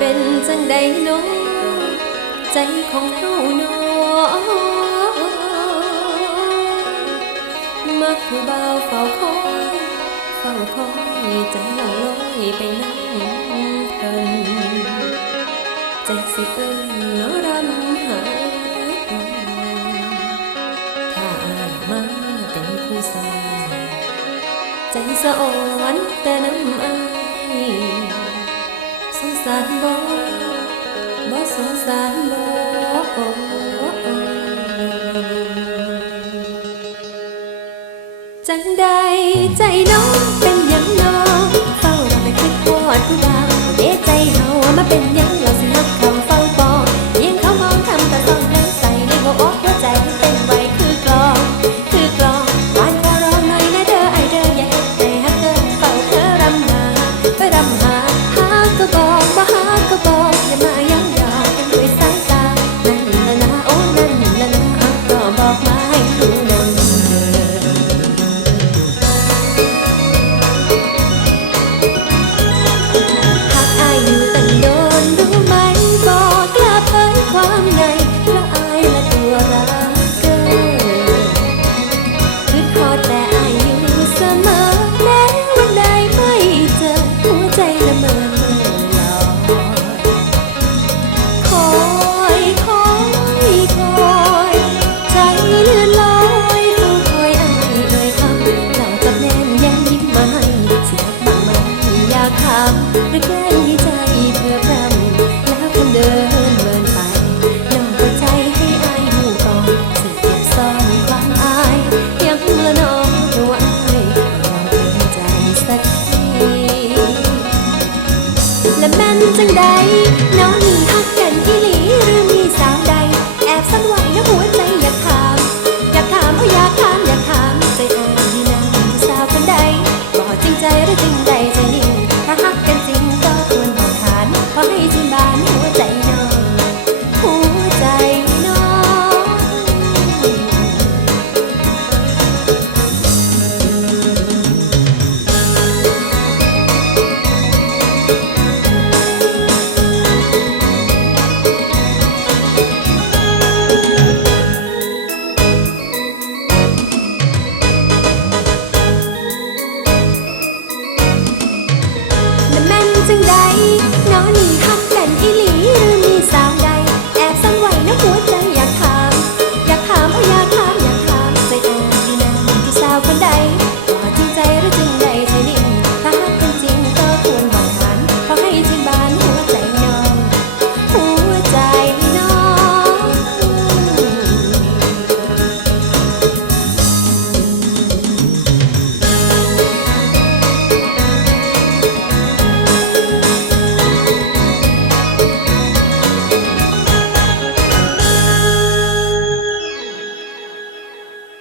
ป็นจังใดน้อใจของเฮาน้อมักผู้บ่าวเฝ้าคอยเฝ้าคอยใจหล่อลอยไปนั่งเพลินใจสิเอิ้นเนรำหาถ้าอายมาเป็นผู้สอนใจสะอ่อนแต่น้ำอาย สงสารบ่บ่สงสารบ่จังใดใจน้องาำหรือแกล้งดีใจเพื่อพรำแล้วคนเดินเมินไปน้องก็ใจให้อายหูก่อนสิเก็บซ่อนความอายยังละน้องตัวอายลองเปิดใจสักทีและแม่นจังได